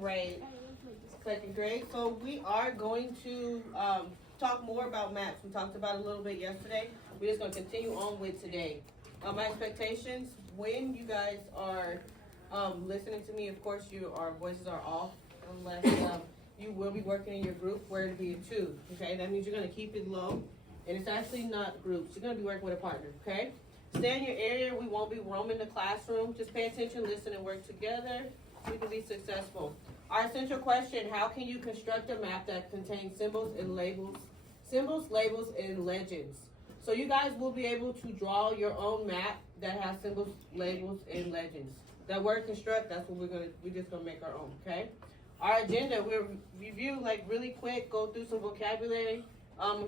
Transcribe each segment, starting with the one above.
Grade, second grade. So we are going to talk more about maps. We talked about it a little bit yesterday. We're just going to continue on with today. My expectations when you guys are listening to me, of course, our voices are off unless you will be working in your group where it'll be a two. Okay, that means you're going to keep it low, and it's actually not groups. You're going to be working with a partner. Okay, stay in your area. We won't be roaming the classroom. Just pay attention, listen, and work together. We can be successful. Our essential question, how can you construct a map that contains symbols, labels, and legends? So you guys will be able to draw your own map that has symbols, labels, and legends. That word construct, that's what we're just gonna make our own, okay? Our agenda, we'll review like really quick, go through some vocabulary.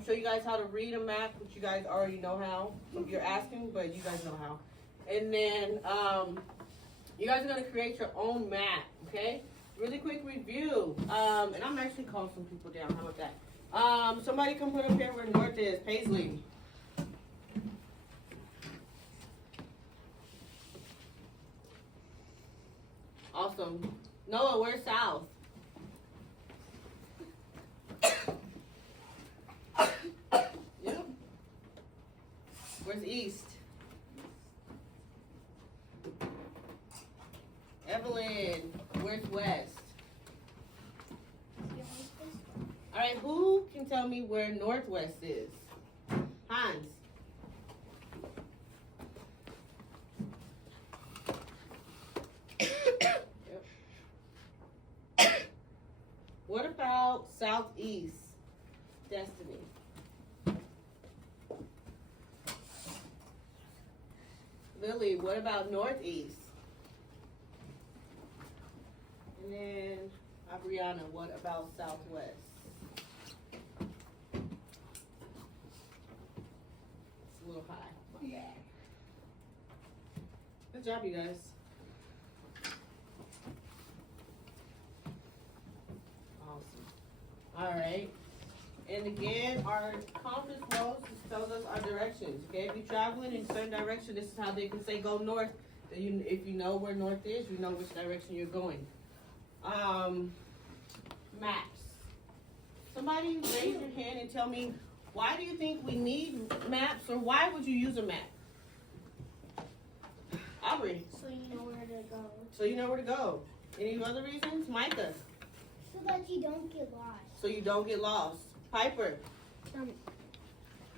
Show you guys how to read a map, which you guys already know how. So you're asking, but you guys know how. And then you guys are gonna create your own map, okay? Really quick review. And I'm actually calling some people down. How about that? Somebody come put up here where north is. Paisley. Awesome. Noah, where's south? Yep. Where's east? Evelyn, where's west? All right, who can tell me where northwest is? Hans. Yep. What about southeast? Destiny. Lily, what about northeast? And then Abriana, what about southwest? It's a little high. My bad. Good job, you guys. Awesome. All right. And again, our compass rose just tells us our directions. Okay, if you're traveling in a certain direction, this is how they can say go north. If you know where north is, you know which direction you're going. Maps. Somebody raise your hand and tell me, why do you think we need maps, or why would you use a map? Aubrey. So you know where to go. So you know where to go. Any other reasons? Micah. So that you don't get lost. So you don't get lost. Piper.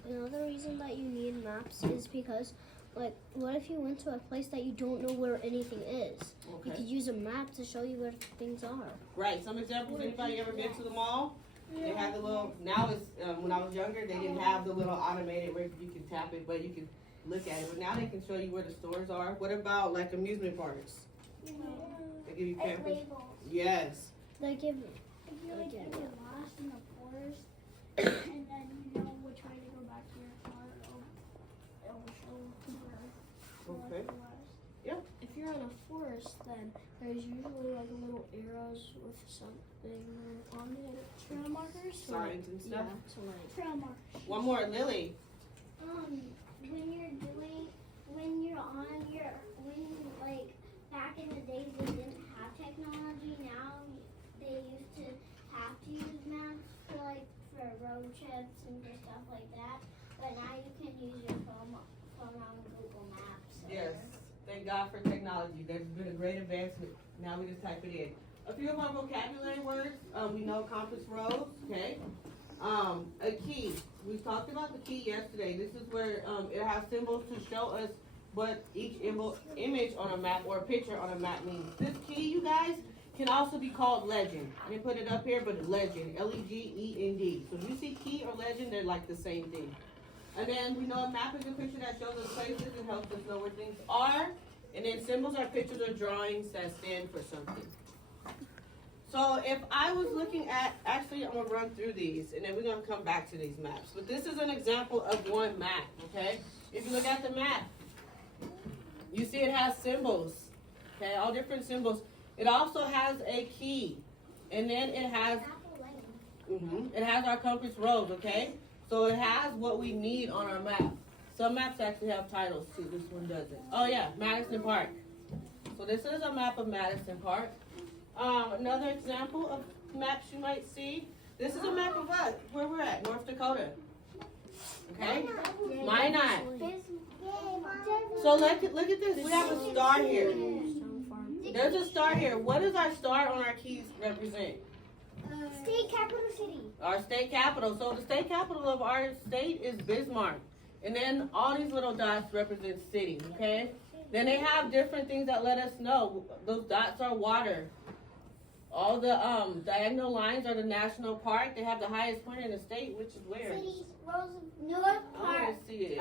Another reason that you need maps is because, like, what if you went to a place that you don't know where anything is? Okay. You could use a map to show you where things are. Right. Some examples. Anybody ever been to the mall? They had the little. Now it's when I was younger, they didn't have the little automated where you can tap it, but you can look at it. But now they can show you where the stores are. What about like amusement parks? They give you pamphlets. Yes. They give. If you like get lost in the forest, and then you know which way to go back to your car, it'll show where Okay. it was. Yep. If you're in a forest, then there's usually like little arrows with something on it. Trail markers. Signs and stuff. Yeah, so like. Trail markers. One more, Lily. When you're on your, like back in the days they didn't have technology. Now they used to have to use maps for road trips and for stuff like that. But now you can use your phone on Google Maps. Yes. Thank God for technology. There's been a great advancement. Now we just type it in. A few of our vocabulary words. We know compass rose. Okay. A key. We talked about the key yesterday. This is where it has symbols to show us what each image on a map or a picture on a map means. This key, you guys, can also be called legend. I didn't put it up here, but legend. Legend. So if you see key or legend, they're like the same thing. And then we know a map is a picture that shows us places and helps us know where things are. And then symbols are pictures or drawings that stand for something. So if I was looking at, actually I'm gonna run through these and then we're gonna come back to these maps. But this is an example of one map, okay? If you look at the map, you see it has symbols, okay? All different symbols. It also has a key. And then it has, it has our compass rose, okay? So it has what we need on our map. Some maps actually have titles too. This one doesn't. Oh yeah, Madison Park. So this is a map of Madison Park. Another example of maps you might see. This is a map of us, where we're at, North Dakota. Okay? Minot. So look at this. We have a star here. There's a star here. What does our star on our keys represent? State capital city. Our state capital. So the state capital of our state is Bismarck. And then all these little dots represent city, okay? Then they have different things that let us know. Those dots are water. All the diagonal lines are the national park. They have the highest point in the state, which is where? City, North I Park. want to see it. It's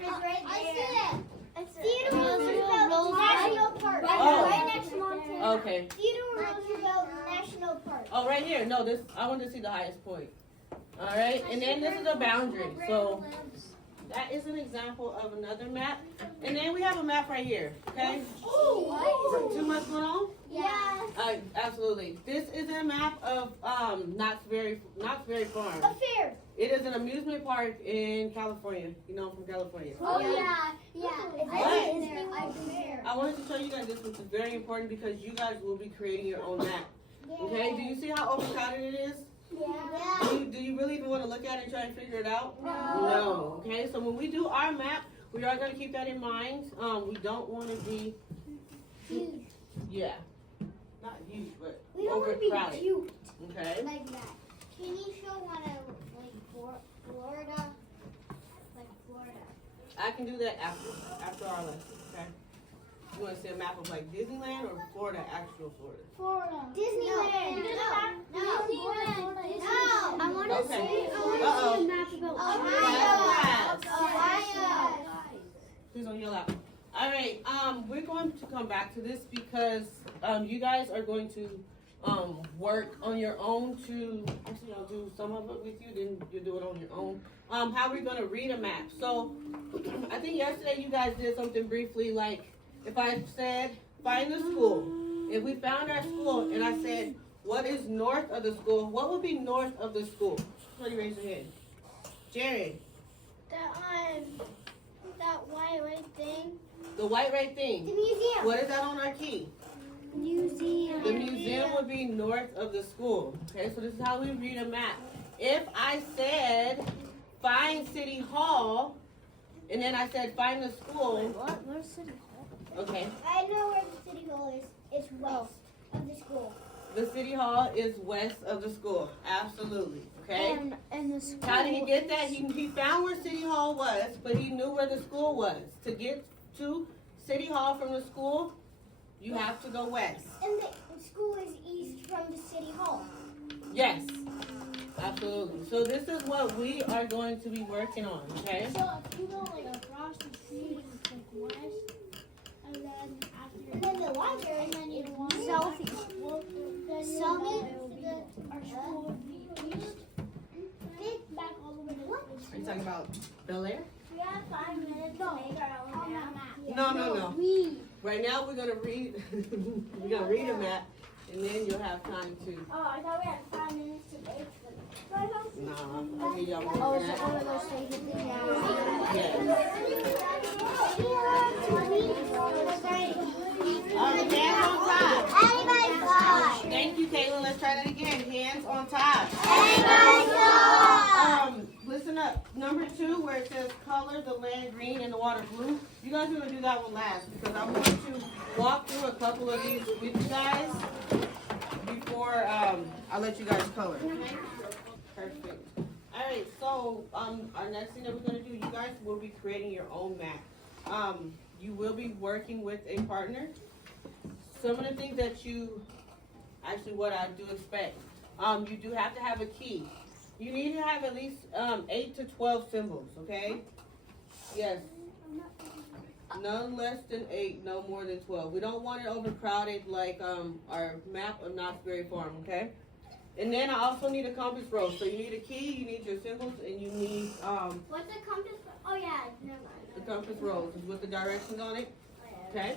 right there. I see it. It's Theodore Roosevelt National Park. Oh. Right next to Montana. Okay. Theodore Roosevelt National Park. Oh, right here. No, this. I want to see the highest point. All right, and then this is a boundary. So that is an example of another map. And then we have a map right here. Okay. Too much going on? Yeah. Absolutely. This is a map of Knott's Berry Farm. A fair. It is an amusement park in California. You know, I'm from California. Oh yeah. I've been there. I wanted to show you guys this, which is very important because you guys will be creating your own map. Okay? Do you see how overcrowded it is? Yeah. Do you really even want to look at it and try and figure it out? No. No. Okay? So when we do our map, we are going to keep that in mind. We don't want to be, yeah, not huge, but We don't want to be overcrowded. cute Okay? like that. Can you show one of Florida? Like Florida. I can do that after our lesson. Okay? You want to see a map of like Disneyland or Florida, actual Florida? Florida. Disneyland. No. I want to Okay. see. Uh-oh. a map about Ohio. Please don't yell out. All right, we're going to come back to this because you guys are going to work on your own to, actually I'll do some of it with you, then you do it on your own. How we're going to read a map. So I think yesterday you guys did something briefly like if I said find the school. If we found our school and I said what is north of the school, what would be north of the school? Somebody raise your hand. Jared. That white thing. The white right thing. The museum. What is that on our key? Museum. The museum would be north of the school. Okay, so this is how we read a map. If I said find City Hall, and then I said find the school. What? Where's City Hall? Okay. I know where the City Hall is. It's west of the school. The City Hall is west of the school. Absolutely. Okay. And the school. How did he get that? He found where City Hall was, but he knew where the school was. To get to City Hall from the school, you have to go west. And the school is east from the City Hall. Yes. Absolutely. So this is what we are going to be working on, okay? So if you go like across the street, it's like west, and then after and then the library, and then you want southeast. Summit, our school would be east. Back all the way to Are you talking about Bel Air? We have 5 minutes to make our own map. No. Right now we're gonna read. We're gonna read a map, and then you'll have time to. Oh, I thought we had 5 minutes to make them. Nah, I'll give y'all more Oh, than is it that. one of those things you think now? Yes. Hands on top. Everybody fly. Thank you, Caitlin. Let's try that again. Hands on top. Everybody fly. Listen up. Number 2, where it says color the land green and the water blue. You guys are gonna do that one last because I want to walk through a couple of these with you guys before I let you guys color. Okay? Perfect. All right. So our next thing that we're gonna do, you guys will be creating your own map. You will be working with a partner. Some of the things that you, actually what I do expect, you do have to have a key. You need to have at least 8 to 12 symbols, okay? Yes. None less than 8, no more than 12. We don't want it overcrowded like our map of Knott's Berry Farm, okay? And then I also need a compass rose. So you need a key, you need your symbols, and you need What's the compass? Oh yeah, never mind. the compass rose with the directions on it, okay?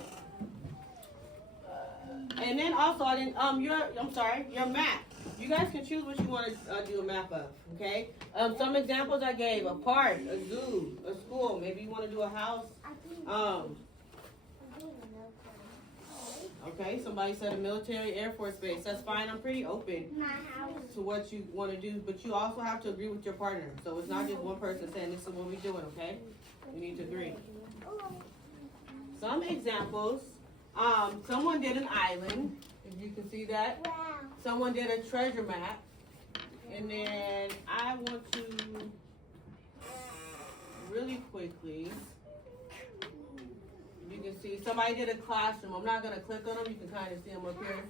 And then also I didn't your map. You guys can choose what you want to do a map of, okay? Some examples I gave: a park, a zoo, a school. Maybe you want to do a house. Okay, somebody said a military Air Force base. That's fine. I'm pretty open My house. to what you want to do, but you also have to agree with your partner. So it's not just one person saying this is what we're doing, okay? You need to agree. Some examples. Someone did an island, if you can see that. Wow. Someone did a treasure map. And then I want to really quickly, you can see somebody did a classroom. I'm not going to click on them. You can kind of see them up here.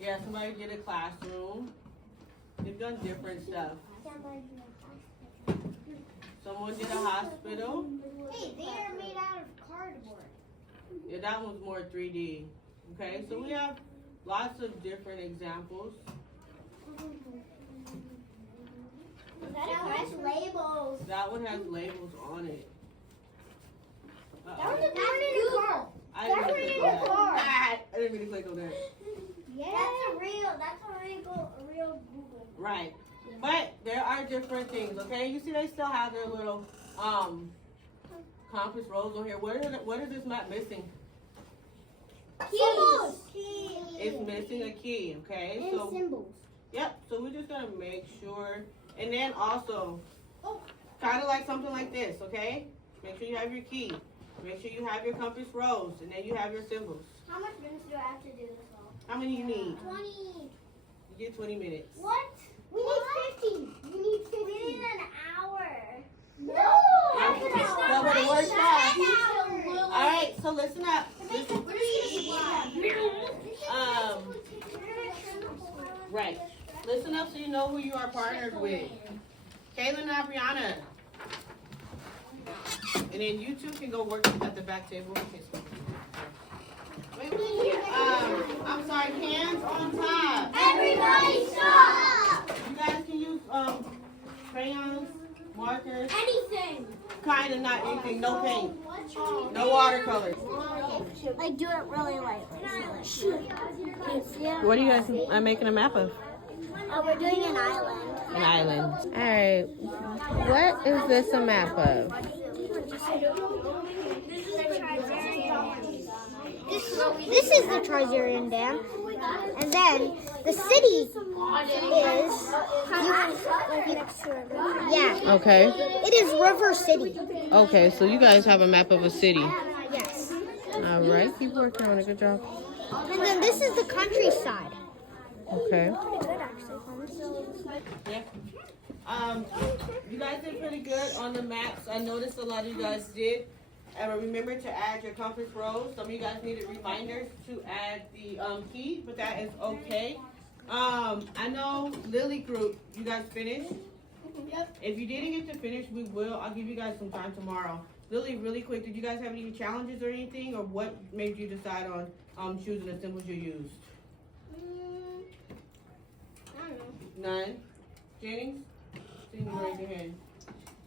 Yeah, somebody did a classroom. They've done different stuff. Someone did a hospital. Hey, they are made out of cardboard. Yeah, that one's more 3D. Okay, so we have lots of different examples. That has labels. That one has labels on it. That was a car. I didn't That's mean to a click on real that. car. Ah, I didn't mean to click on that. Yeah. That's a real Google. Right. But there are different things, okay? You see they still have their little compass rose on here. What is this map missing? Symbols. It's missing a key, okay? And So symbols. yep, so we're just gonna make sure. And then also, kind of like something like this, okay? Make sure you have your key. Make sure you have your compass rose, and then you have your symbols. How much minutes do I have to do this all? How many you need? 20. You get 20 minutes. What? We need 50. We need 50. We need an hour. No. How can I start But work fast? All All right, so listen up. Right. Listen up so you know who you are partnered with. Kaylin and Brianna. And then you two can go work at the back table. Wait, I'm sorry, hands on top. Everybody stop. You guys can use crayons, markers, Anything. kind of not anything, no paint, no watercolors. Like do it really lightly. What are you guys making a map of? Oh, we're doing an island. An island. All right. What is this a map of? This is the Trizerian Dam, and then the city is yeah. Okay. It is River City. Okay, so you guys have a map of a city. Yes. All right. Keep working on it. Good job. And then this is the countryside. Okay. Pretty good actually. Yeah. You guys did pretty good on the maps. I noticed a lot of you guys did. And remember to add your compass rose. Some of you guys needed reminders to add the key, but that is okay. I know Lily Group, you guys finished? Yep. If you didn't get to finish, I'll give you guys some time tomorrow. Lily, really quick, did you guys have any challenges or anything? Or what made you decide on choosing the symbols you used? I don't know. None? Jennings? See you raise your hand.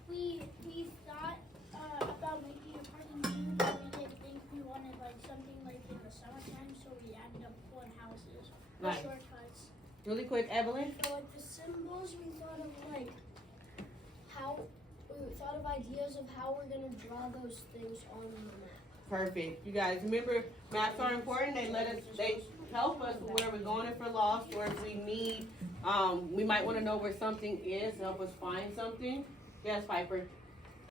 We thought about making a parking zoo, but we didn't think we wanted like something like in the summertime, so we ended up pulling houses or Nice. shortcuts. Really quick, Evelyn? For like the symbols, we thought of like we thought of ideas of how we're gonna draw those things on the map. Perfect. You guys remember maps are important. They help us where we're going if we're lost or if we need we might want to know where something is, help us find something. Yes, Piper.